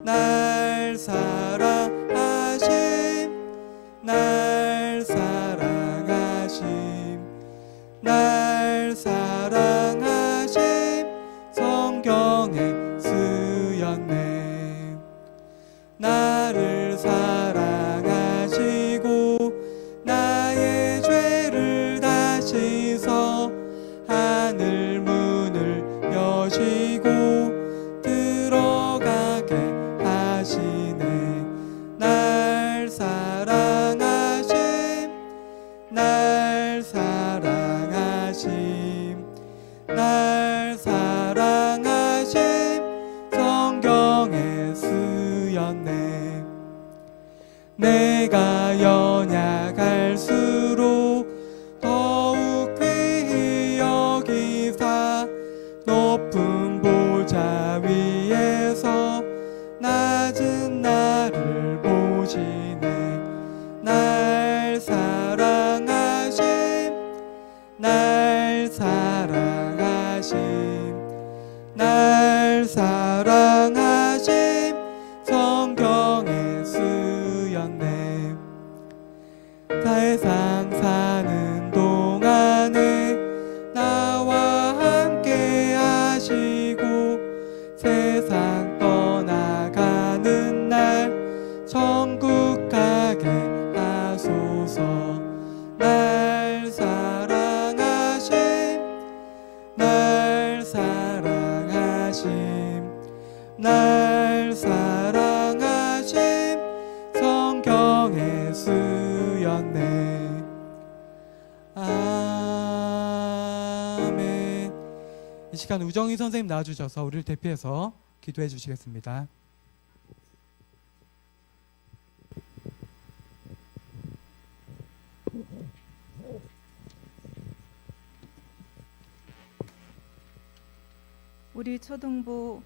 날 사랑하심, 날 사랑하심, 날 사랑하심, 성경에 쓰였네. 나를 사랑하시고 나의 죄를 다시서 하늘 문을 여시고 들어가게 하시네. 날 사랑하심, 날 사랑하심, 날 사랑하심, 성경에 쓰였네. 내가 연약할수록 더욱 귀히 여기사 높은 보좌 위에서 낮은 나를 보시네. 날 사랑하심, 날 사랑하심, 날 사랑하심, 성경에 쓰였네. 세상 사는 동안에 나와 함께 하시고 세상 떠나가는 날 천국 가게 하소서. 날 사랑하심, 날 사랑하심, 날 사랑하심, 성경에 쓰였네. 아멘. 이 시간 우정희 선생님 나와주셔서 우리를 대표해서 기도해 주시겠습니다. 우리 초등부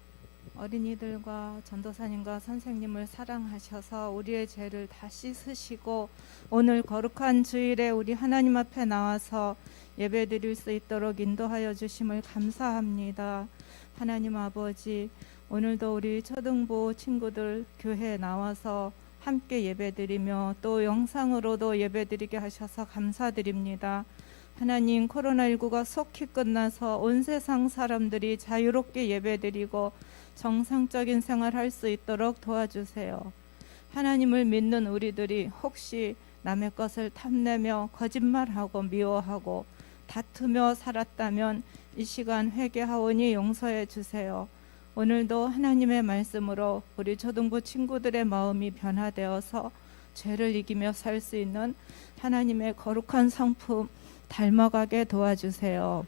어린이들과 전도사님과 선생님을 사랑하셔서 우리의 죄를 다 씻으시고 오늘 거룩한 주일에 우리 하나님 앞에 나와서 예배드릴 수 있도록 인도하여 주심을 감사합니다. 하나님 아버지, 오늘도 우리 초등부 친구들 교회에 나와서 함께 예배드리며 또 영상으로도 예배드리게 하셔서 감사드립니다. 하나님, 코로나19가 속히 끝나서 온 세상 사람들이 자유롭게 예배드리고 정상적인 생활할 수 있도록 도와주세요. 하나님을 믿는 우리들이 혹시 남의 것을 탐내며 거짓말하고 미워하고 다투며 살았다면 이 시간 회개하오니 용서해 주세요. 오늘도 하나님의 말씀으로 우리 초등부 친구들의 마음이 변화되어서 죄를 이기며 살 수 있는 하나님의 거룩한 성품 닮아가게 도와주세요.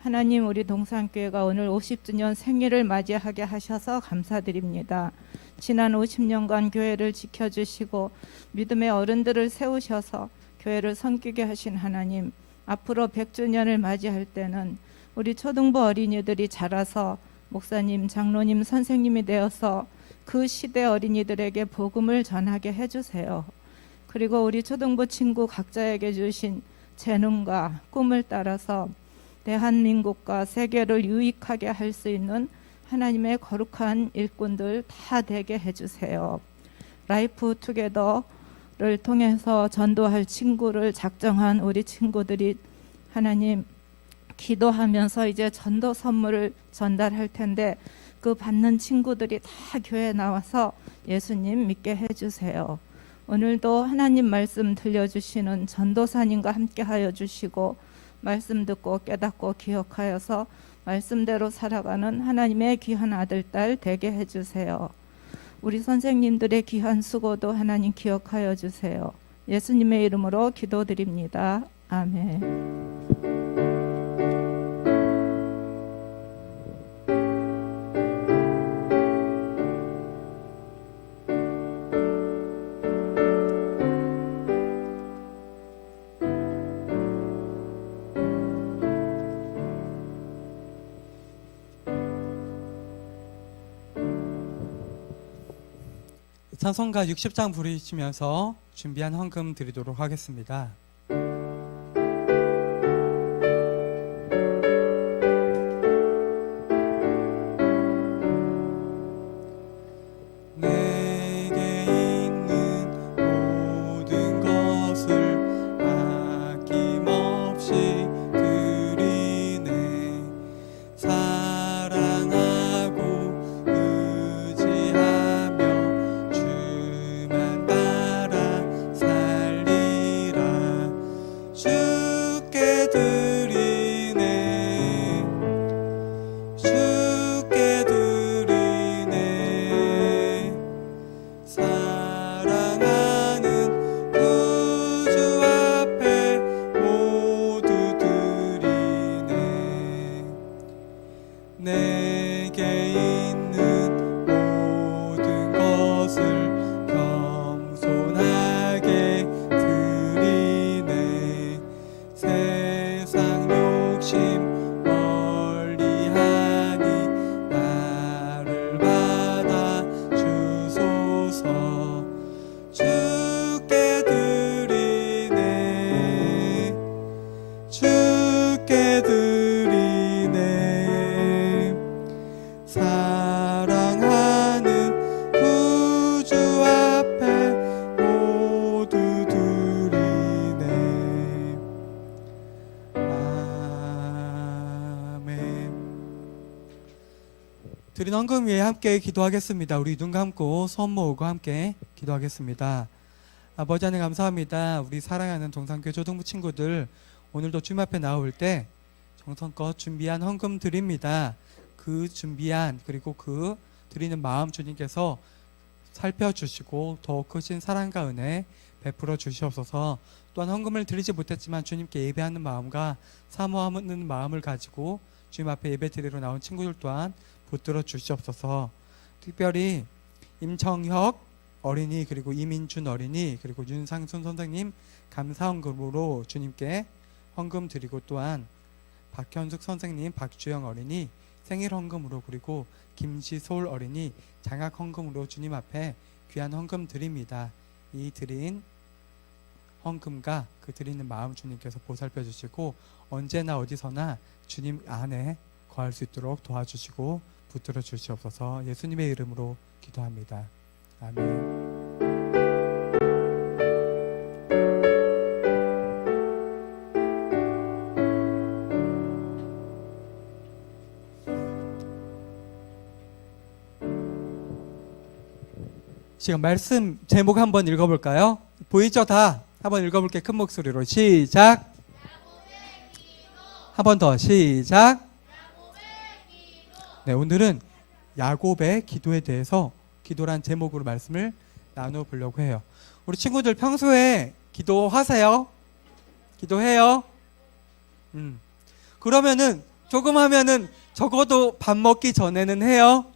하나님, 우리 동산교회가 오늘 50주년 생일을 맞이하게 하셔서 감사드립니다. 지난 50년간 교회를 지켜주시고 믿음의 어른들을 세우셔서 교회를 섬기게 하신 하나님, 앞으로 100주년을 맞이할 때는 우리 초등부 어린이들이 자라서 목사님, 장로님, 선생님이 되어서 그 시대 어린이들에게 복음을 전하게 해주세요. 그리고 우리 초등부 친구 각자에게 주신 재능과 꿈을 따라서 대한민국과 세계를 유익하게 할 수 있는 하나님의 거룩한 일꾼들 다 되게 해주세요. 라이프 투게더를 통해서 전도할 친구를 작정한 우리 친구들이 하나님, 기도하면서 이제 전도 선물을 전달할 텐데 그 받는 친구들이 다 교회에 나와서 예수님 믿게 해주세요. 오늘도 하나님 말씀 들려주시는 전도사님과 함께 하여 주시고 말씀 듣고 깨닫고 기억하여서 말씀대로 살아가는 하나님의 귀한 아들, 딸 되게 해주세요. 우리 선생님들의 귀한 수고도 하나님 기억하여 주세요. 예수님의 이름으로 기도드립니다. 아멘. 찬송가 60장 부르시면서 준비한 헌금 드리도록 하겠습니다. 내 내게 있는 모든 것을 겸손하게 드리네. 세상 욕심 멀리하니 나를 받아 주소서. 주께 드리네. 주께 드리네. 사랑하는 구주 앞에 모두 드리네. 아멘. 드린 헌금 위에 함께 기도하겠습니다. 우리 눈 감고 손 모으고 함께 기도하겠습니다. 아버지 하나님 감사합니다. 우리 사랑하는 동산교회 초등부 친구들 오늘도 주님 앞에 나올 때 정성껏 준비한 헌금 드립니다. 그 준비한 그리고 그 드리는 마음 주님께서 살펴주시고 더욱 크신 사랑과 은혜 베풀어 주시옵소서. 또한 헌금을 드리지 못했지만 주님께 예배하는 마음과 사모하는 마음을 가지고 주님 앞에 예배 드리러 나온 친구들 또한 붙들어 주시옵소서. 특별히 임청혁 어린이 그리고 이민준 어린이 그리고 윤상순 선생님 감사헌금으로 주님께 헌금 드리고 또한 박현숙 선생님 박주영 어린이 생일 헌금으로 그리고 김지솔 어린이 장학 헌금으로 주님 앞에 귀한 헌금 드립니다. 이 드린 헌금과 그 드리는 마음 주님께서 보살펴 주시고 언제나 어디서나 주님 안에 거할 수 있도록 도와주시고 붙들어 주시옵소서. 예수님의 이름으로 기도합니다. 아멘. 지금 말씀 제목 한번 읽어볼까요? 보이죠? 다 한번 읽어볼게요. 큰 목소리로 시작. 한 번 더 시작. 네, 오늘은 야곱의 기도에 대해서 기도란 제목으로 말씀을 나눠보려고 해요. 우리 친구들 평소에 기도하세요? 기도해요? 그러면은 조금 하면은 적어도 밥 먹기 전에는 해요?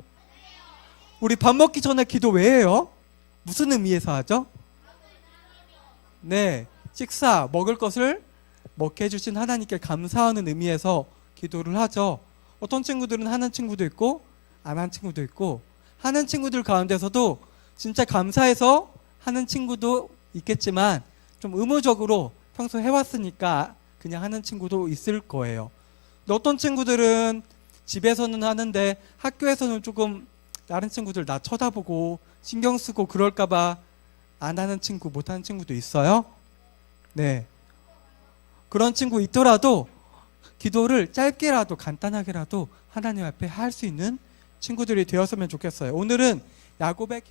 우리 밥 먹기 전에 기도 왜 해요? 무슨 의미에서 하죠? 네, 식사, 먹을 것을 먹게 해주신 하나님께 감사하는 의미에서 기도를 하죠. 어떤 친구들은 하는 친구도 있고 안 하는 친구도 있고 하는 친구들 가운데서도 진짜 감사해서 하는 친구도 있겠지만 좀 의무적으로 평소 해왔으니까 그냥 하는 친구도 있을 거예요. 어떤 친구들은 집에서는 하는데 학교에서는 조금 다른 친구들 나 쳐다보고 신경 쓰고 그럴까봐 안 하는 친구, 못 하는 친구도 있어요. 네, 그런 친구 있더라도 기도를 짧게라도 간단하게라도 하나님 앞에 할 수 있는 친구들이 되었으면 좋겠어요. 오늘은 야곱의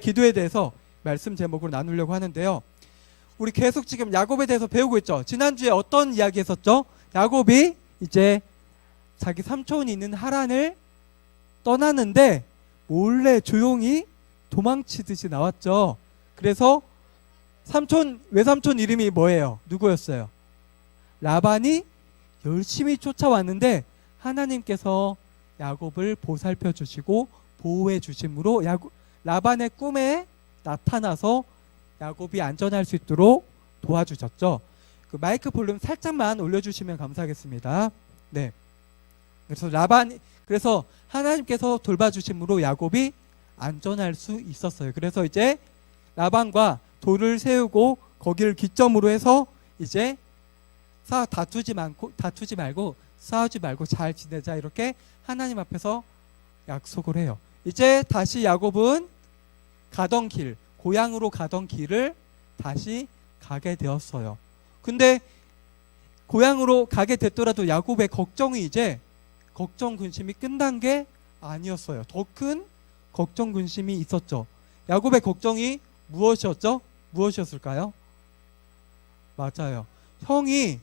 기도에 대해서 말씀 제목으로 나누려고 하는데요. 우리 계속 지금 야곱에 대해서 배우고 있죠. 지난주에 어떤 이야기 했었죠? 야곱이 이제 자기 삼촌이 있는 하란을 떠나는데 몰래 조용히 도망치듯이 나왔죠. 그래서 외삼촌 이름이 뭐예요? 누구였어요? 라반이 열심히 쫓아왔는데 하나님께서 야곱을 보살펴 주시고 보호해 주심으로 라반의 꿈에 나타나서 야곱이 안전할 수 있도록 도와주셨죠. 그 마이크 볼륨 살짝만 올려주시면 감사하겠습니다. 네. 그래서 하나님께서 돌봐주심으로 야곱이 안전할 수 있었어요. 그래서 이제 라반과 돌을 세우고 거기를 기점으로 해서 이제 다투지 말고 싸우지 말고 잘 지내자 이렇게 하나님 앞에서 약속을 해요. 이제 다시 야곱은 고향으로 가던 길을 다시 가게 되었어요. 근데 고향으로 가게 됐더라도 야곱의 걱정이 이제 걱정 근심이 끝난 게 아니었어요. 더 큰 걱정 근심이 있었죠. 야곱의 걱정이 무엇이었을까요? 맞아요. 형이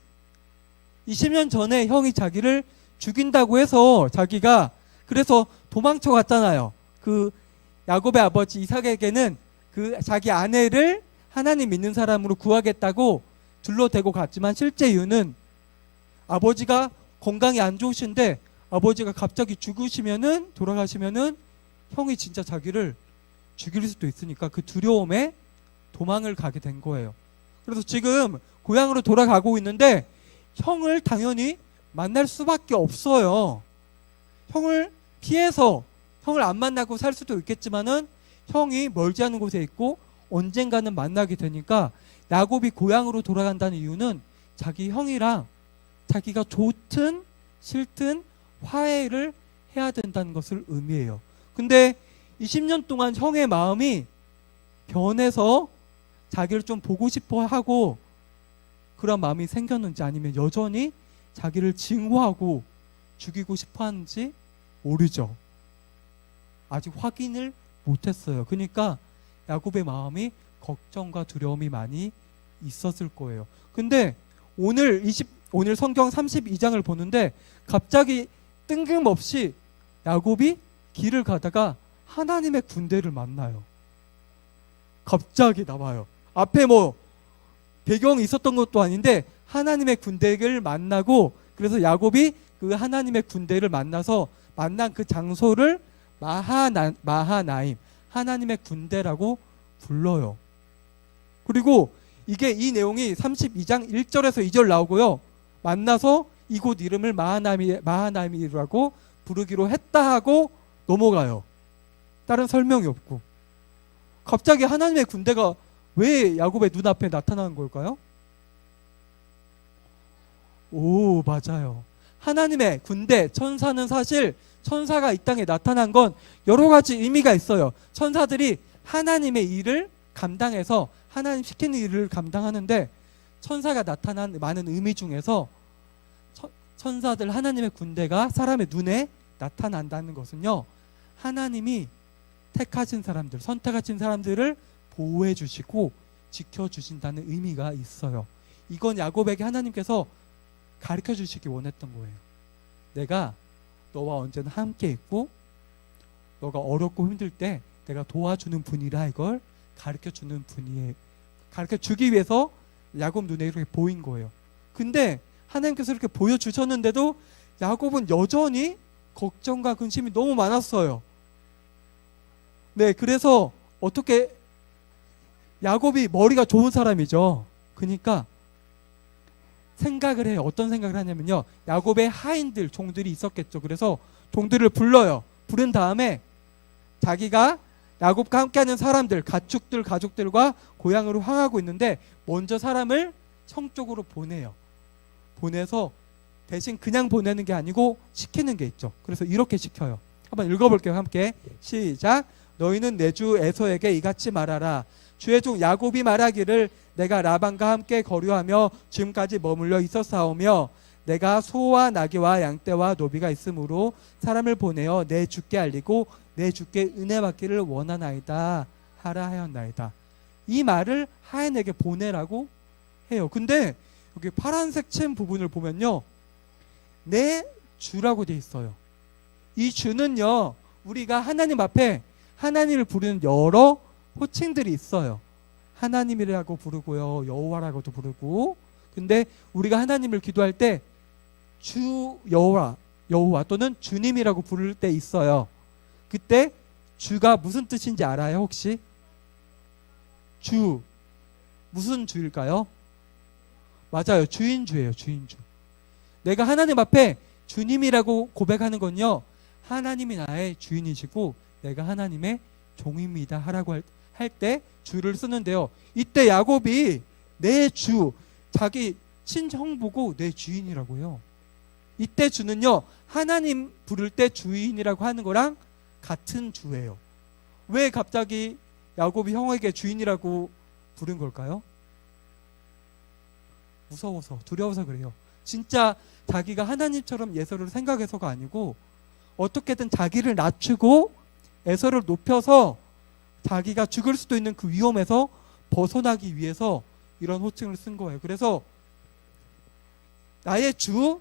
20년 전에 형이 자기를 죽인다고 해서 자기가 그래서 도망쳐 갔잖아요. 그 야곱의 아버지 이삭에게는 그 자기 아내를 하나님 믿는 사람으로 구하겠다고 둘러대고 갔지만 실제 이유는 아버지가 건강이 안 좋으신데 아버지가 갑자기 돌아가시면은 형이 진짜 자기를 죽일 수도 있으니까 그 두려움에 도망을 가게 된 거예요. 그래서 지금 고향으로 돌아가고 있는데 형을 당연히 만날 수밖에 없어요. 형을 피해서 형을 안 만나고 살 수도 있겠지만은 형이 멀지 않은 곳에 있고 언젠가는 만나게 되니까 야곱이 고향으로 돌아간다는 이유는 자기 형이랑 자기가 좋든 싫든 화해를 해야 된다는 것을 의미해요. 근데 20년 동안 형의 마음이 변해서 자기를 좀 보고 싶어 하고 그런 마음이 생겼는지 아니면 여전히 자기를 증오하고 죽이고 싶어 하는지 모르죠. 아직 확인을 못했어요. 그러니까 야곱의 마음이 걱정과 두려움이 많이 있었을 거예요. 근데 오늘 성경 32장을 보는데 갑자기 뜬금없이 야곱이 길을 가다가 하나님의 군대를 만나요. 갑자기 나와요. 앞에 뭐 배경이 있었던 것도 아닌데 하나님의 군대를 만나고, 그래서 야곱이 그 하나님의 군대를 만나서 만난 그 장소를 마하나임, 하나님의 군대라고 불러요. 그리고 이 내용이 32장 1절에서 2절 나오고요. 만나서 이곳 이름을 마하나임이라고 부르기로 했다 하고 넘어가요. 다른 설명이 없고. 갑자기 하나님의 군대가 왜 야곱의 눈앞에 나타난 걸까요? 오, 맞아요. 하나님의 군대, 천사는 사실 천사가 이 땅에 나타난 건 여러 가지 의미가 있어요. 천사들이 하나님의 일을 감당해서 하나님 시키는 일을 감당하는데, 천사가 나타난 많은 의미 중에서 천사들, 하나님의 군대가 사람의 눈에 나타난다는 것은요, 하나님이 택하신 사람들, 선택하신 사람들을 보호해 주시고 지켜 주신다는 의미가 있어요. 이건 야곱에게 하나님께서 가르쳐 주시기 원했던 거예요. 내가 너와 언제나 함께 있고 너가 어렵고 힘들 때 내가 도와주는 분이라, 이걸 가르쳐 주는 분이에요. 가르쳐 주기 위해서 야곱 눈에 이렇게 보인 거예요. 근데 하나님께서 이렇게 보여주셨는데도 야곱은 여전히 걱정과 근심이 너무 많았어요. 네, 그래서 어떻게, 야곱이 머리가 좋은 사람이죠. 그러니까 생각을 해요. 어떤 생각을 하냐면요, 야곱의 하인들, 종들이 있었겠죠. 그래서 종들을 불러요. 부른 다음에 자기가 야곱과 함께하는 사람들, 가족들과 고향으로 향하고 있는데 먼저 사람을 성 쪽으로 보내요. 보내서 대신 그냥 보내는 게 아니고 시키는 게 있죠. 그래서 이렇게 시켜요. 한번 읽어볼게요. 함께 시작. 너희는 내 주 에서에게 이같이 말하라. 주의 종 야곱이 말하기를 내가 라반과 함께 거류하며 지금까지 머물러 있었사오며 내가 소와 나귀와 양떼와 노비가 있으므로 사람을 보내어 내 주께 알리고 내 주께 은혜 받기를 원하나이다 하라 하였나이다. 이 말을 하인에게 보내라고 해요. 근데 여기 파란색 침 부분을 보면요, 내 주라고 돼 있어요. 이 주는요, 우리가 하나님 앞에 하나님을 부르는 여러 호칭들이 있어요. 하나님이라고 부르고요, 여호와라고도 부르고. 근데 우리가 하나님을 기도할 때 주 여호와 또는 주님이라고 부를 때 있어요. 그때 주가 무슨 뜻인지 알아요, 혹시? 주 무슨 주일까요? 맞아요, 주인주예요. 주인주. 내가 하나님 앞에 주님이라고 고백하는 건요, 하나님이 나의 주인이시고 내가 하나님의 종입니다 하라고 할 때 주를 쓰는데요, 이때 야곱이 내 주, 자기 친형 보고 내 주인이라고 해요. 이때 주는요, 하나님 부를 때 주인이라고 하는 거랑 같은 주예요. 왜 갑자기 야곱이 형에게 주인이라고 부른 걸까요? 무서워서, 두려워서 그래요. 진짜 자기가 하나님처럼 에서를 생각해서가 아니고 어떻게든 자기를 낮추고 에서를 높여서 자기가 죽을 수도 있는 그 위험에서 벗어나기 위해서 이런 호칭을 쓴 거예요. 그래서 나의 주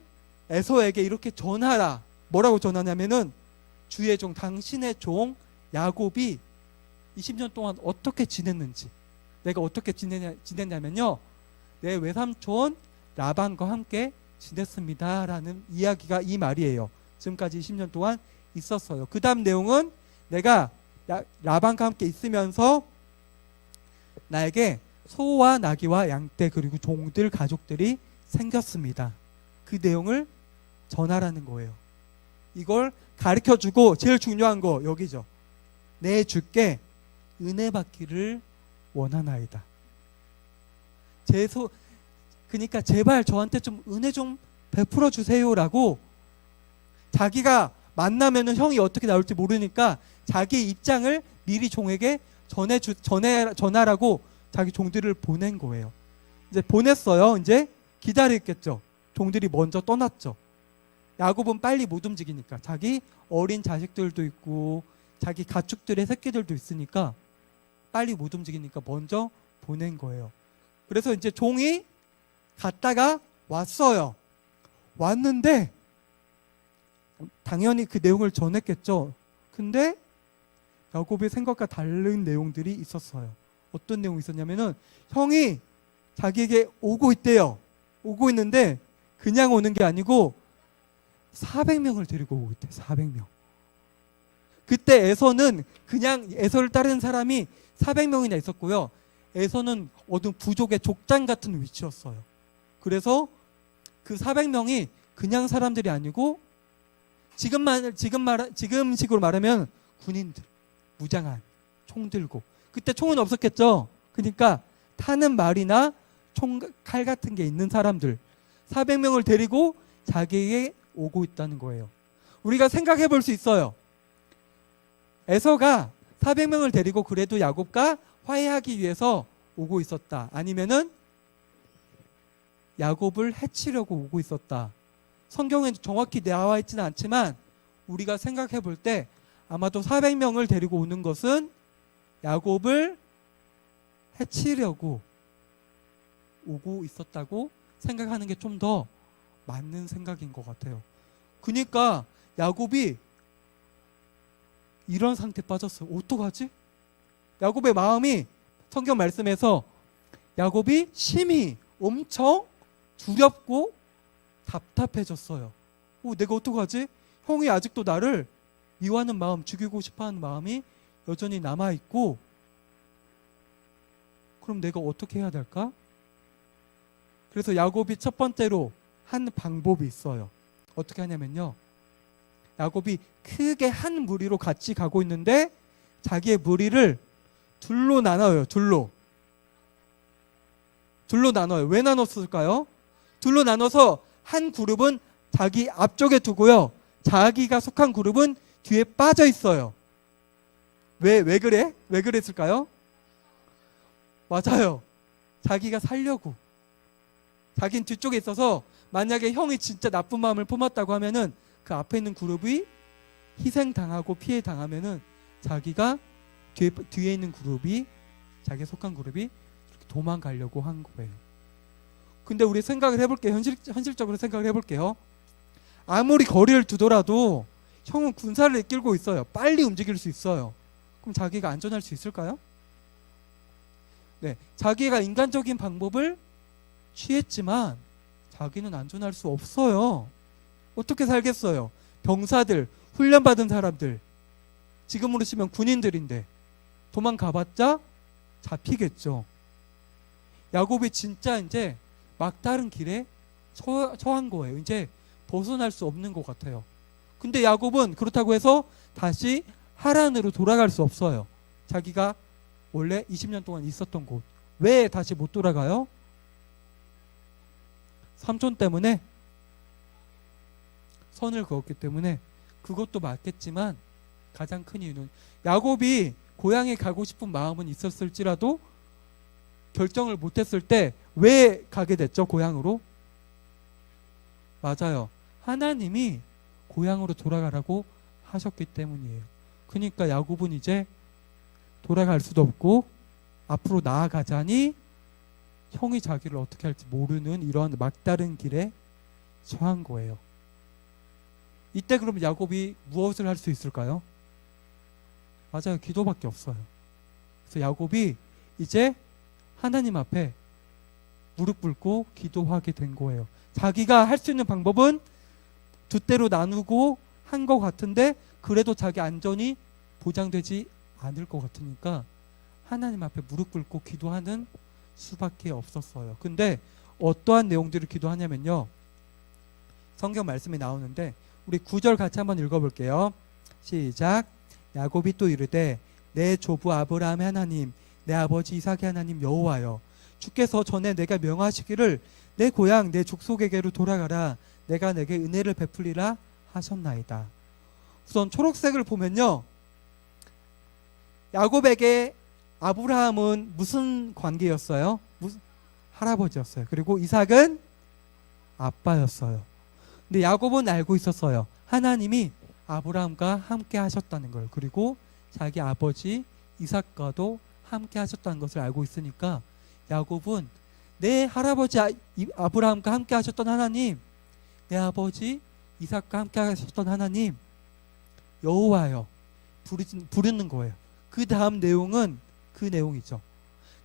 에서에게 이렇게 전하라. 뭐라고 전하냐면은 주의 종, 당신의 종 야곱이 20년 동안 어떻게 지냈는지, 내가 어떻게 지냈냐면요, 내 외삼촌 라반과 함께 지냈습니다 라는 이야기가 이 말이에요. 지금까지 20년 동안 있었어요. 그 다음 내용은 내가 라반과 함께 있으면서 나에게 소와 나귀와 양떼 그리고 종들 가족들이 생겼습니다. 그 내용을 전하라는 거예요. 이걸 가르쳐주고 제일 중요한 거 여기죠. 내 주께 은혜 받기를 원하나이다. 그러니까 제발 저한테 좀 은혜 좀 베풀어 주세요라고 자기가 만나면은 형이 어떻게 나올지 모르니까 자기 입장을 미리 종에게 전하라고 자기 종들을 보낸 거예요. 이제 보냈어요. 이제 기다렸겠죠. 종들이 먼저 떠났죠. 야곱은 빨리 못 움직이니까 자기 어린 자식들도 있고 자기 가축들의 새끼들도 있으니까 빨리 못 움직이니까 먼저 보낸 거예요. 그래서 이제 종이 갔다가 왔어요. 왔는데 당연히 그 내용을 전했겠죠. 근데 야곱의 생각과 다른 내용들이 있었어요. 어떤 내용이 있었냐면은 형이 자기에게 오고 있대요. 오고 있는데 그냥 오는 게 아니고 400명을 데리고 오고 있대요. 400명. 그때 에서는 그냥 에서를 따르는 사람이 400명이나 있었고요. 에서는 어떤 부족의 족장 같은 위치였어요. 그래서 그 400명이 그냥 사람들이 아니고 지금식으로 말하면 군인들, 무장한, 총 들고. 그때 총은 없었겠죠. 그러니까 타는 말이나 칼 같은 게 있는 사람들 400명을 데리고 자기에게 오고 있다는 거예요. 우리가 생각해 볼 수 있어요. 에서가 400명을 데리고 그래도 야곱과 화해하기 위해서 오고 있었다. 아니면은 야곱을 해치려고 오고 있었다. 성경에 정확히 나와 있지는 않지만 우리가 생각해 볼 때 아마도 400명을 데리고 오는 것은 야곱을 해치려고 오고 있었다고 생각하는 게 좀 더 맞는 생각인 것 같아요. 그러니까 야곱이 이런 상태에 빠졌어요. 어떡하지? 야곱의 마음이 성경 말씀에서 야곱이 심히 엄청 두렵고 답답해졌어요. 내가 어떡하지? 형이 아직도 나를 미워하는 마음, 죽이고 싶어하는 마음이 여전히 남아있고 그럼 내가 어떻게 해야 될까? 그래서 야곱이 첫 번째로 한 방법이 있어요. 어떻게 하냐면요. 야곱이 크게 한 무리로 같이 가고 있는데 자기의 무리를 둘로 나눠요. 둘로 나눠요. 왜 나눴을까요? 둘로 나눠서 한 그룹은 자기 앞쪽에 두고요. 자기가 속한 그룹은 뒤에 빠져 있어요. 왜 그래? 왜 그랬을까요? 맞아요. 자기가 살려고. 자기는 뒤쪽에 있어서 만약에 형이 진짜 나쁜 마음을 품었다고 하면은 그 앞에 있는 그룹이 희생당하고 피해당하면은 자기가 뒤에 있는 그룹이 자기 속한 그룹이 도망가려고 한 거예요. 근데 우리 생각을 해볼게요. 현실적으로 생각을 해볼게요. 아무리 거리를 두더라도 형은 군사를 이끌고 있어요. 빨리 움직일 수 있어요. 그럼 자기가 안전할 수 있을까요? 네, 자기가 인간적인 방법을 취했지만 자기는 안전할 수 없어요. 어떻게 살겠어요? 병사들, 훈련받은 사람들, 지금으로 치면 군인들인데 도망가봤자 잡히겠죠. 야곱이 진짜 이제 막다른 길에 처한 거예요. 이제 벗어날 수 없는 것 같아요. 근데 야곱은 그렇다고 해서 다시 하란으로 돌아갈 수 없어요. 자기가 원래 20년 동안 있었던 곳. 왜 다시 못 돌아가요? 삼촌 때문에, 선을 그었기 때문에. 그것도 맞겠지만 가장 큰 이유는 야곱이 고향에 가고 싶은 마음은 있었을지라도 결정을 못했을 때 왜 가게 됐죠? 고향으로? 맞아요. 하나님이 고향으로 돌아가라고 하셨기 때문이에요. 그러니까 야곱은 이제 돌아갈 수도 없고 앞으로 나아가자니 형이 자기를 어떻게 할지 모르는 이런 막다른 길에 처한 거예요. 이때 그럼 야곱이 무엇을 할 수 있을까요? 맞아요. 기도밖에 없어요. 그래서 야곱이 이제 하나님 앞에 무릎 꿇고 기도하게 된 거예요. 자기가 할 수 있는 방법은 두 때로 나누고 한 것 같은데 그래도 자기 안전이 보장되지 않을 것 같으니까 하나님 앞에 무릎 꿇고 기도하는 수밖에 없었어요. 근데 어떠한 내용들을 기도하냐면요, 성경 말씀이 나오는데 우리 9절 같이 한번 읽어볼게요. 시작. 야곱이 또 이르되 내 조부 아브라함의 하나님, 내 아버지 이삭의 하나님 여호와여, 주께서 전에 내가 명하시기를 내 고향 내 족속에게로 돌아가라, 내가 내게 은혜를 베풀리라 하셨나이다. 우선 초록색을 보면요, 야곱에게 아브라함은 무슨 관계였어요? 무슨 할아버지였어요. 그리고 이삭은 아빠였어요. 근데 야곱은 알고 있었어요. 하나님이 아브라함과 함께 하셨다는 걸. 그리고 자기 아버지 이삭과도 함께 하셨다는 것을 알고 있으니까 야곱은 내 할아버지 아브라함과 함께 하셨던 하나님, 내 아버지 이삭과 함께 하셨던 하나님 여호와여 부르는 거예요. 그 다음 내용은 그 내용이죠.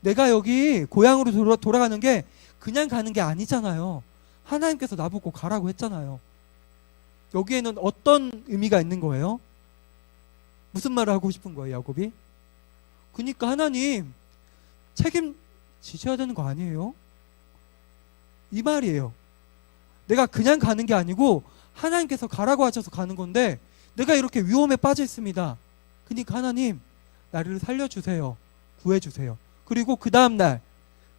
내가 여기 고향으로 돌아가는 게 그냥 가는 게 아니잖아요. 하나님께서 나보고 가라고 했잖아요. 여기에는 어떤 의미가 있는 거예요? 무슨 말을 하고 싶은 거예요, 야곱이? 그러니까 하나님 책임지셔야 되는 거 아니에요? 이 말이에요. 내가 그냥 가는 게 아니고 하나님께서 가라고 하셔서 가는 건데 내가 이렇게 위험에 빠져 있습니다. 그러니까 하나님 나를 살려주세요. 구해주세요. 그리고 그 다음날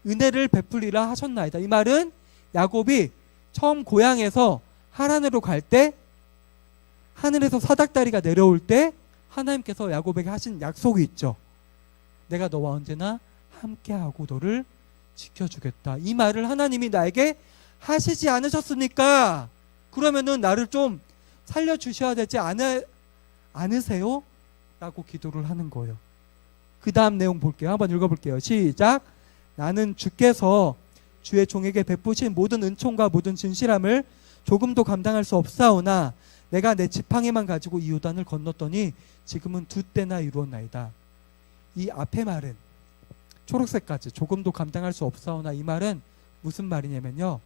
은혜를 베풀리라 하셨나이다. 이 말은 야곱이 처음 고향에서 하란으로 갈 때, 하늘에서 사닥다리가 내려올 때 하나님께서 야곱에게 하신 약속이 있죠. 내가 너와 언제나 함께하고 너를 지켜주겠다. 이 말을 하나님이 나에게 하시지 않으셨습니까? 그러면은 나를 좀 살려주셔야 되지 않으세요? 라고 기도를 하는 거예요. 그 다음 내용 볼게요. 한번 읽어볼게요. 시작. 나는 주께서 주의 종에게 베푸신 모든 은총과 모든 진실함을 조금도 감당할 수 없사오나 내가 내 지팡이만 가지고 이 요단을 건넜더니 지금은 2때나 이루었나이다. 이 앞에 말은 초록색까지 조금도 감당할 수 없사오나, 이 말은 무슨 말이냐면요,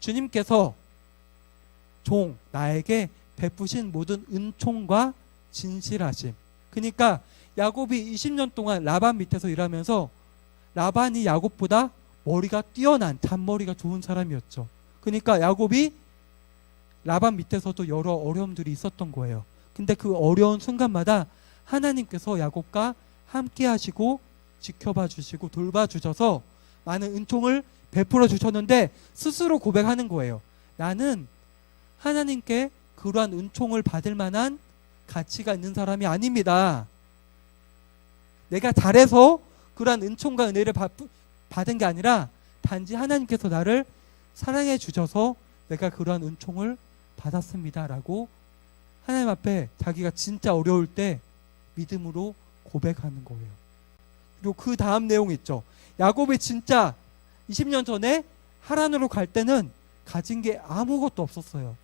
주님께서 나에게 베푸신 모든 은총과 진실하심. 그러니까 야곱이 20년 동안 라반 밑에서 일하면서 라반이 야곱보다 머리가 뛰어난, 잔머리가 좋은 사람이었죠. 그러니까 야곱이 라반 밑에서도 여러 어려움들이 있었던 거예요. 근데 그 어려운 순간마다 하나님께서 야곱과 함께 하시고 지켜봐 주시고 돌봐 주셔서 많은 은총을 베풀어 주셨는데 스스로 고백하는 거예요. 나는 하나님께 그러한 은총을 받을 만한 가치가 있는 사람이 아닙니다. 내가 잘해서 그러한 은총과 은혜를 받은 게 아니라 단지 하나님께서 나를 사랑해 주셔서 내가 그러한 은총을 받았습니다 라고 하나님 앞에 자기가 진짜 어려울 때 믿음으로 고백하는 거예요. 그리고 그 다음 내용 있죠. 야곱이 진짜 20년 전에 하란으로 갈 때는 가진 게 아무것도 없었어요.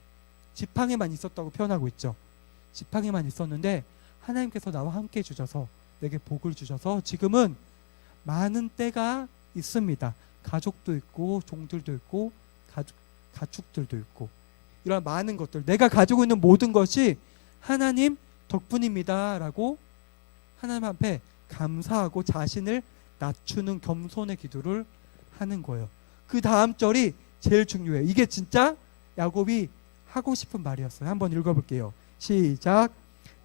지팡이만 있었다고 표현하고 있죠. 지팡이만 있었는데 하나님께서 나와 함께 주셔서 내게 복을 주셔서 지금은 많은 때가 있습니다. 가족도 있고 종들도 있고 가축들도 있고 이런 많은 것들, 내가 가지고 있는 모든 것이 하나님 덕분입니다 라고 하나님 앞에 감사하고 자신을 낮추는 겸손의 기도를 하는 거예요. 그 다음 절이 제일 중요해요. 이게 진짜 야곱이 하고 싶은 말이었어요. 한번 읽어볼게요. 시작.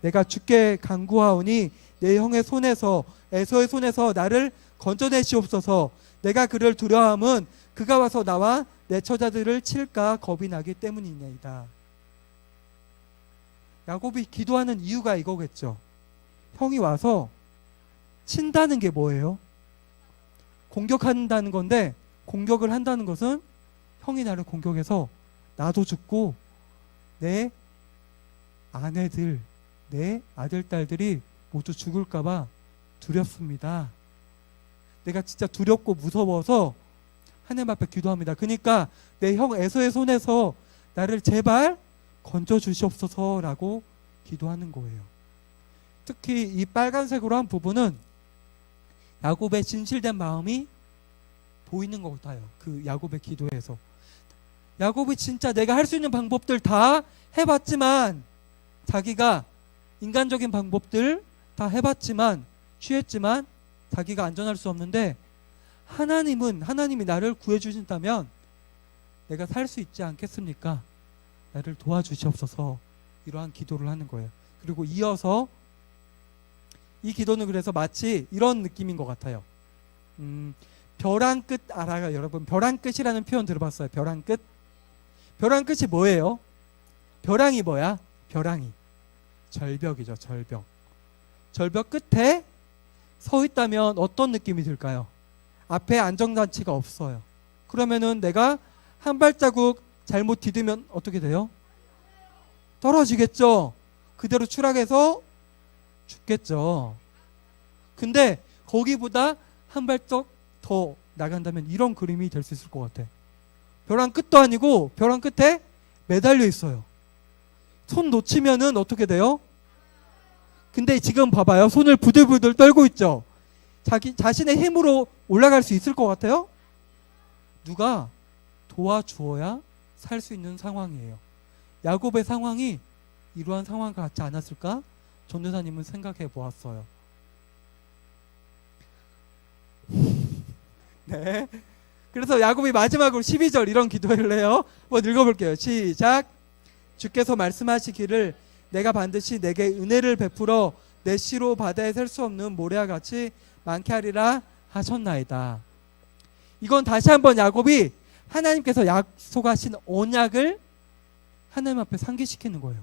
내가 주께 간구하오니 내 형의 손에서 에서의 손에서 나를 건져내시옵소서. 내가 그를 두려워함은 그가 와서 나와 내 처자들을 칠까 겁이 나기 때문이니이다. 야곱이 기도하는 이유가 이거겠죠. 형이 와서 친다는 게 뭐예요? 공격한다는 건데, 공격을 한다는 것은 형이 나를 공격해서 나도 죽고 내 아내들, 내 아들, 딸들이 모두 죽을까봐 두렵습니다. 내가 진짜 두렵고 무서워서 하나님 앞에 기도합니다. 그러니까 내 형 에서의 손에서 나를 제발 건져 주시옵소서라고 기도하는 거예요. 특히 이 빨간색으로 한 부분은 야곱의 진실된 마음이 보이는 것 같아요. 그 야곱의 기도에서 야곱이 진짜 내가 할 수 있는 방법들 다 해봤지만 자기가 인간적인 방법들 다 해봤지만 취했지만 자기가 안전할 수 없는데 하나님이 나를 구해주신다면 내가 살 수 있지 않겠습니까? 나를 도와주시옵소서. 이러한 기도를 하는 거예요. 그리고 이어서 이 기도는 그래서 마치 이런 느낌인 것 같아요. 벼랑 끝 알아요, 여러분? 벼랑 끝이라는 표현 들어봤어요? 벼랑 끝? 벼랑 끝이 뭐예요? 벼랑이 뭐야? 벼랑이 절벽이죠. 절벽. 절벽 끝에 서 있다면 어떤 느낌이 들까요? 앞에 안전장치가 없어요. 그러면은 내가 한 발자국 잘못 디디면 어떻게 돼요? 떨어지겠죠. 그대로 추락해서 죽겠죠. 근데 거기보다 한 발짝 더 나간다면 이런 그림이 될 수 있을 것 같아. 벼랑 끝도 아니고 벼랑 끝에 매달려 있어요. 손 놓치면은 어떻게 돼요? 근데 지금 봐봐요. 손을 부들부들 떨고 있죠. 자기 자신의 힘으로 올라갈 수 있을 것 같아요? 누가 도와주어야 살 수 있는 상황이에요. 야곱의 상황이 이러한 상황과 같지 않았을까? 전도사님은 생각해 보았어요. 네. 그래서 야곱이 마지막으로 12절 이런 기도를 해요. 한번 읽어볼게요. 시작. 주께서 말씀하시기를 내가 반드시 내게 은혜를 베풀어 내 씨로 바다에 셀 수 없는 모래와 같이 많게 하리라 하셨나이다. 이건 다시 한번 야곱이 하나님께서 약속하신 언약을 하나님 앞에 상기시키는 거예요.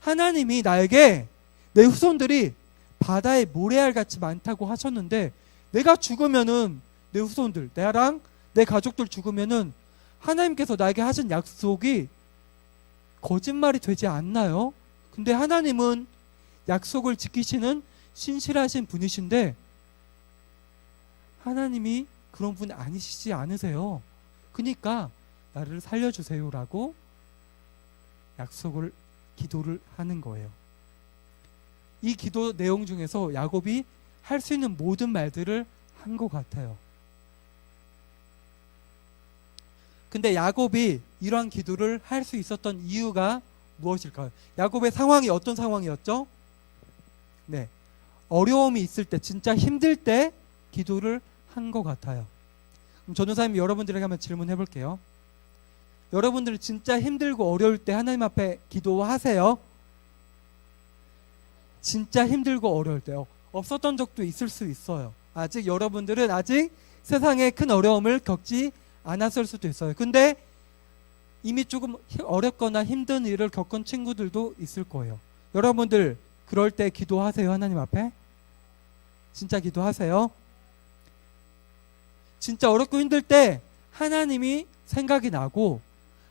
하나님이 나에게 내 후손들이 바다에 모래알 같이 많다고 하셨는데 내가 죽으면은 내 후손들, 나랑 내 가족들 죽으면은 하나님께서 나에게 하신 약속이 거짓말이 되지 않나요? 근데 하나님은 약속을 지키시는 신실하신 분이신데 하나님이 그런 분 아니시지 않으세요. 그러니까 나를 살려주세요라고 기도를 하는 거예요. 이 기도 내용 중에서 야곱이 할 수 있는 모든 말들을 한 것 같아요. 근데 야곱이 이러한 기도를 할 수 있었던 이유가 무엇일까요? 야곱의 상황이 어떤 상황이었죠? 네, 어려움이 있을 때, 진짜 힘들 때 기도를 한 것 같아요. 그럼 전도사님이 여러분들에게 한번 질문해 볼게요. 여러분들 진짜 힘들고 어려울 때 하나님 앞에 기도하세요? 진짜 힘들고 어려울 때요. 없었던 적도 있을 수 있어요. 여러분들은 아직 세상에 큰 어려움을 겪지 않았을 수도 있어요. 근데 이미 조금 어렵거나 힘든 일을 겪은 친구들도 있을 거예요. 여러분들 그럴 때 기도하세요? 하나님 앞에? 진짜 기도하세요? 진짜 어렵고 힘들 때 하나님이 생각이 나고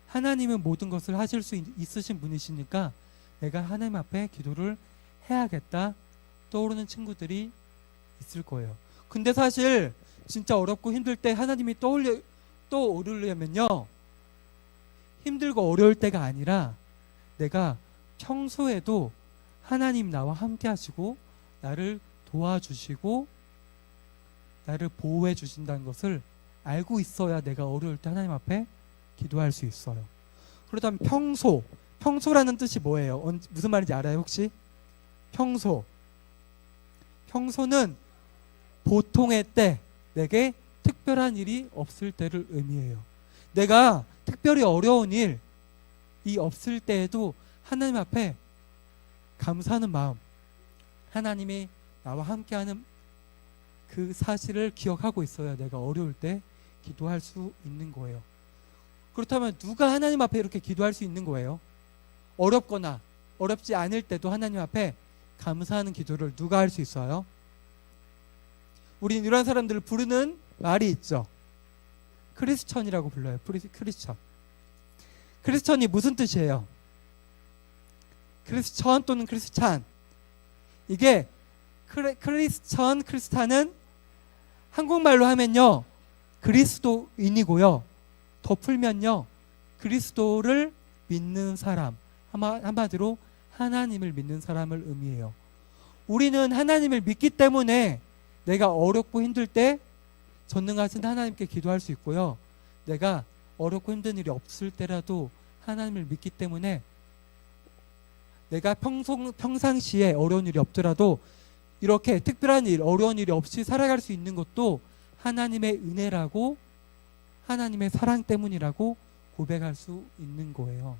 하나님은 모든 것을 하실 수 있으신 분이시니까 내가 하나님 앞에 기도를 해야겠다 떠오르는 친구들이 있을 거예요. 근데 사실 진짜 어렵고 힘들 때 하나님이 떠오르려면요, 힘들고 어려울 때가 아니라 내가 평소에도 하나님 나와 함께 하시고 나를 도와주시고 나를 보호해 주신다는 것을 알고 있어야 내가 어려울 때 하나님 앞에 기도할 수 있어요. 그렇다면 평소라는 뜻이 뭐예요? 무슨 말인지 알아요 혹시? 평소는 보통의 때, 내게 특별한 일이 없을 때를 의미해요. 내가 특별히 어려운 일이 없을 때에도 하나님 앞에 감사하는 마음, 하나님이 나와 함께하는 그 사실을 기억하고 있어야 내가 어려울 때 기도할 수 있는 거예요. 그렇다면 누가 하나님 앞에 이렇게 기도할 수 있는 거예요? 어렵거나 어렵지 않을 때도 하나님 앞에 감사하는 기도를 누가 할 수 있어요? 우리는 이런 사람들을 부르는 말이 있죠. 크리스천이라고 불러요. 크리스천. 크리스천이 무슨 뜻이에요? 크리스천 또는 크리스찬. 이게 크리스찬은 한국말로 하면요, 그리스도인이고요. 더 풀면요, 그리스도를 믿는 사람, 한마디로 하나님을 믿는 사람을 의미해요. 우리는 하나님을 믿기 때문에 내가 어렵고 힘들 때 전능하신 하나님께 기도할 수 있고요. 내가 어렵고 힘든 일이 없을 때라도 하나님을 믿기 때문에 내가 평상시에 어려운 일이 없더라도 이렇게 특별한 일, 어려운 일이 없이 살아갈 수 있는 것도 하나님의 은혜라고, 하나님의 사랑 때문이라고 고백할 수 있는 거예요.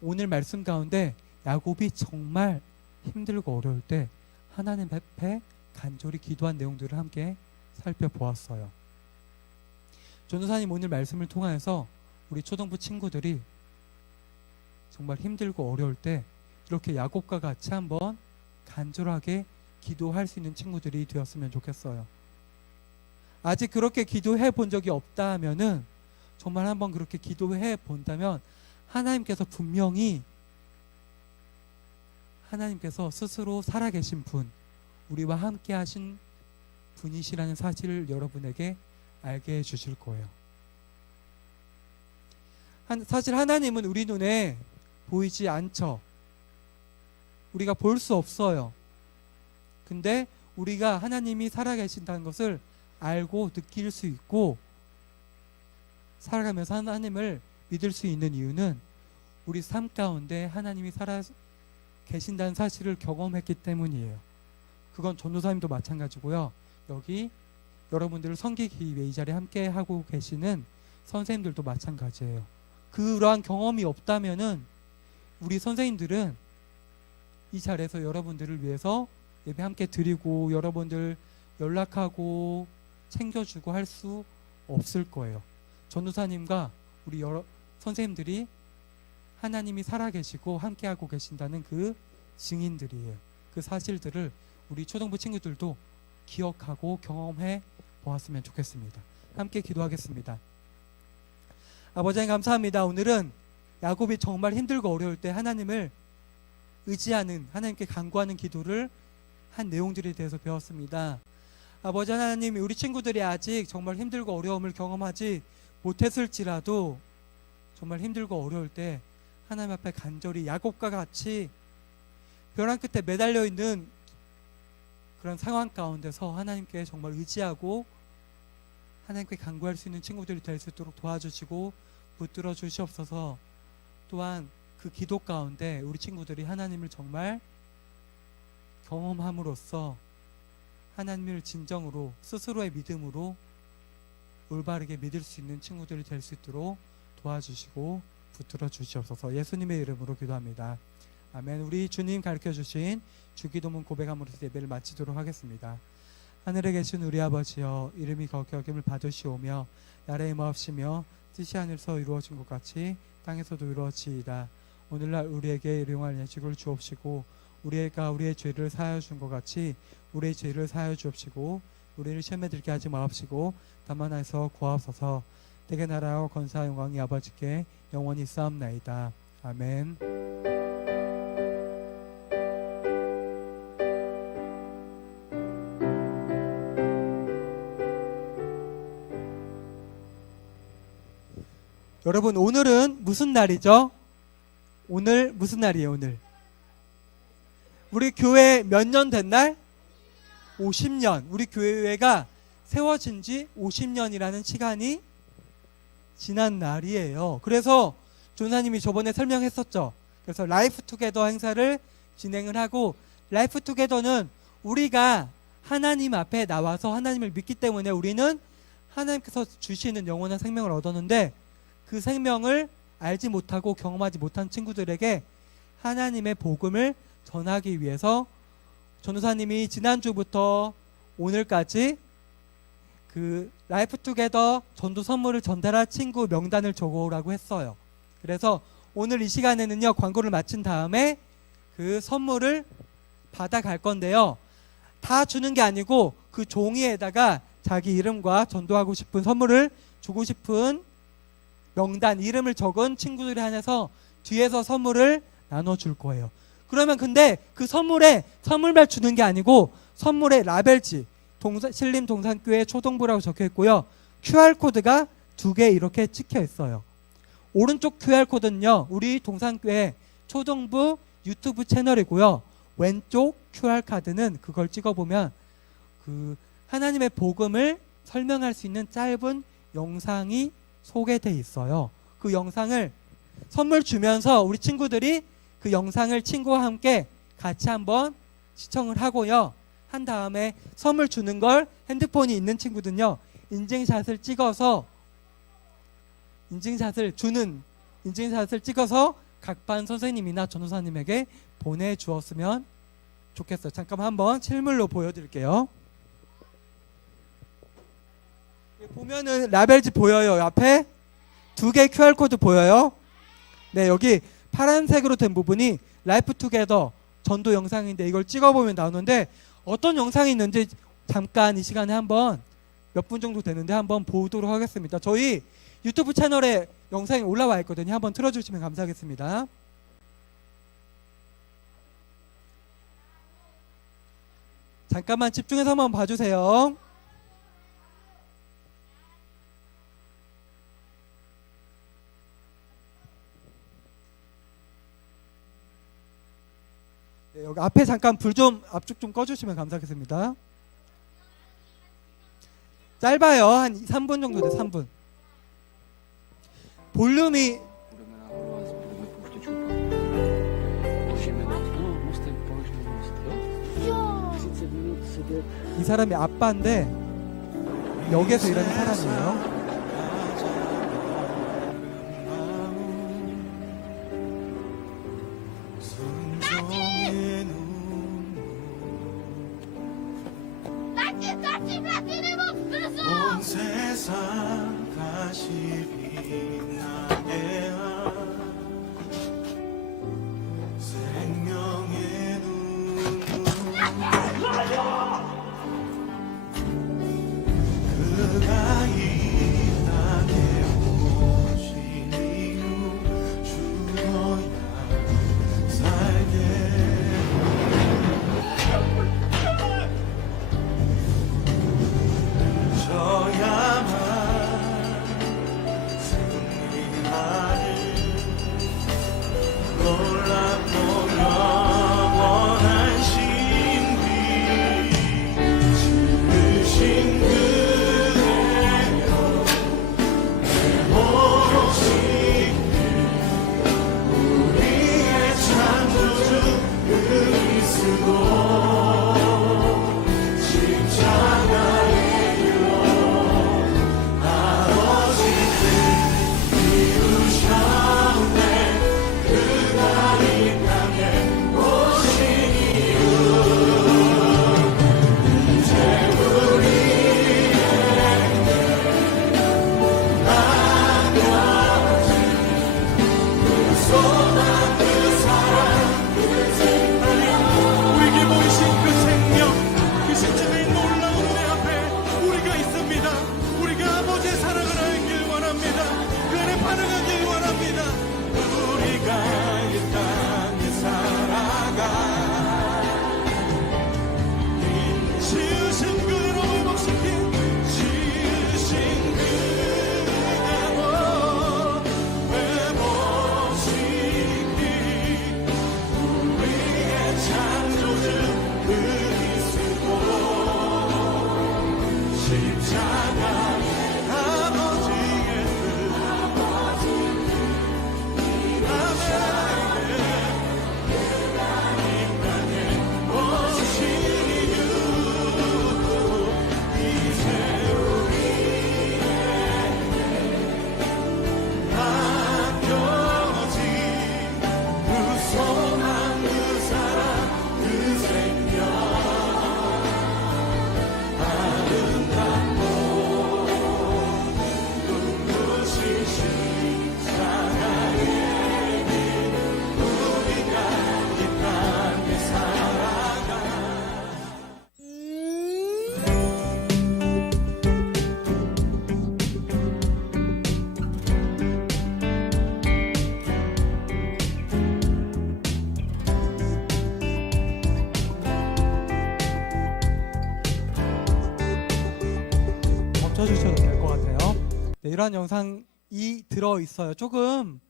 오늘 말씀 가운데 야곱이 정말 힘들고 어려울 때 하나님 앞에 간절히 기도한 내용들을 함께 살펴보았어요. 전도사님 오늘 말씀을 통하여서 우리 초등부 친구들이 정말 힘들고 어려울 때 이렇게 야곱과 같이 한번 간절하게 기도할 수 있는 친구들이 되었으면 좋겠어요. 아직 그렇게 기도해 본 적이 없다 하면은 정말 한번 그렇게 기도해 본다면 하나님께서 분명히 하나님께서 스스로 살아계신 분, 우리와 함께 하신 분이시라는 사실을 여러분에게 알게 해주실 거예요. 사실 하나님은 우리 눈에 보이지 않죠. 우리가 볼 수 없어요. 근데 우리가 하나님이 살아계신다는 것을 알고 느낄 수 있고 살아가면서 하나님을 믿을 수 있는 이유는 우리 삶 가운데 하나님이 살아계신다는 사실을 경험했기 때문이에요. 그건 전도사님도 마찬가지고요. 여기 여러분들을 섬기기 위해 이 자리에 함께 하고 계시는 선생님들도 마찬가지예요. 그러한 경험이 없다면은 우리 선생님들은 이 자리에서 여러분들을 위해서 예배 함께 드리고 여러분들 연락하고 챙겨주고 할 수 없을 거예요. 전도사님과 우리 여러 선생님들이 하나님이 살아계시고 함께하고 계신다는 그 증인들이에요. 그 사실들을 우리 초등부 친구들도 기억하고 경험해 보았으면 좋겠습니다. 함께 기도하겠습니다. 아버지 하나님 감사합니다. 오늘은 야곱이 정말 힘들고 어려울 때 하나님을 의지하는, 하나님께 간구하는 기도를 한 내용들에 대해서 배웠습니다. 아버지 하나님, 우리 친구들이 아직 정말 힘들고 어려움을 경험하지 못했을지라도 정말 힘들고 어려울 때 하나님 앞에 간절히 야곱과 같이 벼랑 끝에 매달려 있는 그런 상황 가운데서 하나님께 정말 의지하고 하나님께 간구할 수 있는 친구들이 될 수 있도록 도와주시고 붙들어 주시옵소서. 또한 그 기도 가운데 우리 친구들이 하나님을 정말 경험함으로써 하나님을 진정으로 스스로의 믿음으로 올바르게 믿을 수 있는 친구들이 될 수 있도록 도와주시고 붙들어 주시옵소서. 예수님의 이름으로 기도합니다. 아멘. 우리 주님 가르쳐 주신 주기도문 고백함으로써 예배를 마치도록 하겠습니다. 하늘에 계신 우리 아버지여, 이름이 거룩히 여김을 받으시오며 나라의 임하옵시며 뜻이 하늘에서 이루어진 것 같이 땅에서도 이루어지이다. 오늘날 우리에게 일용할 양식을 주옵시고 우리가 우리의 죄를 사하여 준 것 같이 우리의 죄를 사하여 주옵시고 우리를 시험에 들게 하지 마옵시고 다만 하에서 구하옵소서. 대개 나라와 권세와 영광이 아버지께 영원히 싸움나이다. 아멘. 여러분, 오늘은 무슨 날이죠? 오늘 무슨 날이에요? 오늘 우리 교회 몇 년 된 날? 50년. 우리 교회가 세워진 지 50년이라는 시간이 지난 날이에요. 그래서 조사님이 저번에 설명했었죠. 그래서 라이프 투게더 행사를 진행을 하고, 라이프 투게더는 우리가 하나님 앞에 나와서 하나님을 믿기 때문에 우리는 하나님께서 주시는 영원한 생명을 얻었는데, 그 생명을 알지 못하고 경험하지 못한 친구들에게 하나님의 복음을 전하기 위해서 전도사님이 지난주부터 오늘까지 그 라이프 투게더 전도 선물을 전달할 친구 명단을 적어오라고 했어요. 그래서 오늘 이 시간에는요, 광고를 마친 다음에 그 선물을 받아갈 건데요, 다 주는 게 아니고 그 종이에다가 자기 이름과 전도하고 싶은 선물을 주고 싶은 명단, 이름을 적은 친구들이 한해서 뒤에서 선물을 나눠줄 거예요. 그러면 근데 그 선물에 선물만 주는 게 아니고 선물에 라벨지, 신림 동산교회 초동부라고 적혀 있고요, QR코드가 2개 이렇게 찍혀 있어요. 오른쪽 QR코드는요, 우리 동산교회 초동부 유튜브 채널이고요, 왼쪽 QR카드는 그걸 찍어보면 그 하나님의 복음을 설명할 수 있는 짧은 영상이 소개돼 있어요. 그 영상을 선물 주면서 우리 친구들이 그 영상을 친구와 함께 같이 한번 시청을 하고요. 한 다음에 선물 주는 걸 핸드폰이 있는 친구들은요, 인증샷을 찍어서 각 반 선생님이나 전도사님에게 보내주었으면 좋겠어요. 잠깐 한번 실물로 보여드릴게요. 보면은 라벨지 보여요. 앞에 2개 QR코드 보여요. 네, 여기 파란색으로 된 부분이 라이프 투게더 전도 영상인데 이걸 찍어보면 나오는데 어떤 영상이 있는지 잠깐 이 시간에 한번 몇 분 정도 되는데 한번 보도록 하겠습니다. 저희 유튜브 채널에 영상이 올라와 있거든요. 한번 틀어주시면 감사하겠습니다. 잠깐만 집중해서 한번 봐주세요. 네, 여기 앞에 잠깐 불 좀 앞쪽 좀 꺼주시면 감사하겠습니다. 짧아요. 한 3분 정도 돼. 3분. 볼륨이 이 사람이 아빠인데 역에서 일하는 사람이에요. 온 세상 다시 빛나게 한 생명의 눈물 그가 이 땅에 오신 이유 죽어야 살게 멈춰주셔도 될 것 같아요. 네, 이러한 영상이 들어있어요. 조금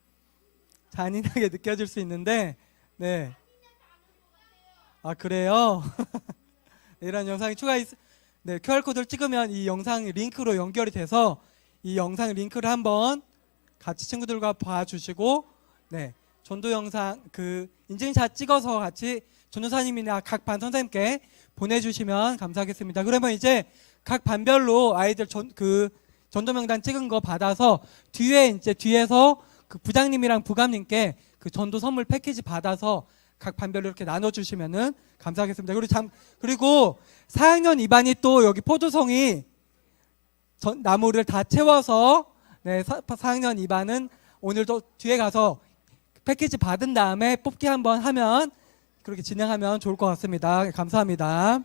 잔인하게 느껴질 수 있는데, 네. 아, 그래요? 네, 이러한 영상이 네, QR코드를 찍으면 이 영상이 링크로 연결이 돼서 이 영상 링크를 한번 같이 친구들과 봐주시고 네, 전도 영상 그 인증샷 찍어서 같이 전도사님이나 각 반 선생님께 보내주시면 감사하겠습니다. 그러면 이제 각 반별로 아이들 전도 명단 찍은 거 받아서 뒤에서 그 부장님이랑 부감님께 그 전도 선물 패키지 받아서 각 반별로 이렇게 나눠주시면은 감사하겠습니다. 그리고 4학년 2반이 또 여기 포도송이 나무를 다 채워서 네, 4학년 2반은 오늘도 뒤에 가서 패키지 받은 다음에 뽑기 한번 하면 그렇게 진행하면 좋을 것 같습니다. 감사합니다.